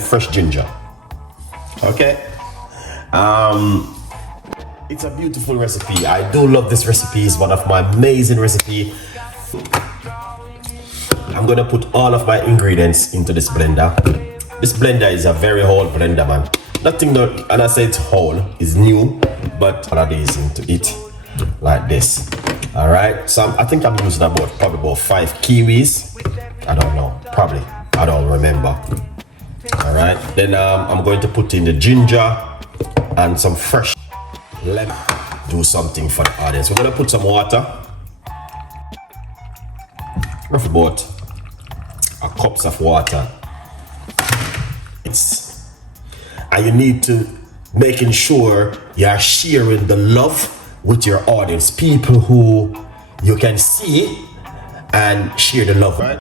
fresh ginger. Okay. It's a beautiful recipe. I do love this recipe. It's one of my amazing recipes. I'm gonna put all of my ingredients into this blender. This blender is a very old blender, man. Nothing that, and I say it's whole, it's new, but all of these into it like this. All right, so I think I'm using probably about 5 kiwis. I don't know, probably, I don't remember. All right, then I'm going to put in the ginger and some fresh lemon. Do something for the audience. We're gonna put some water, roughly about a cups of water. And you need to making sure you're sharing the love with your audience, people who you can see and share the love, right?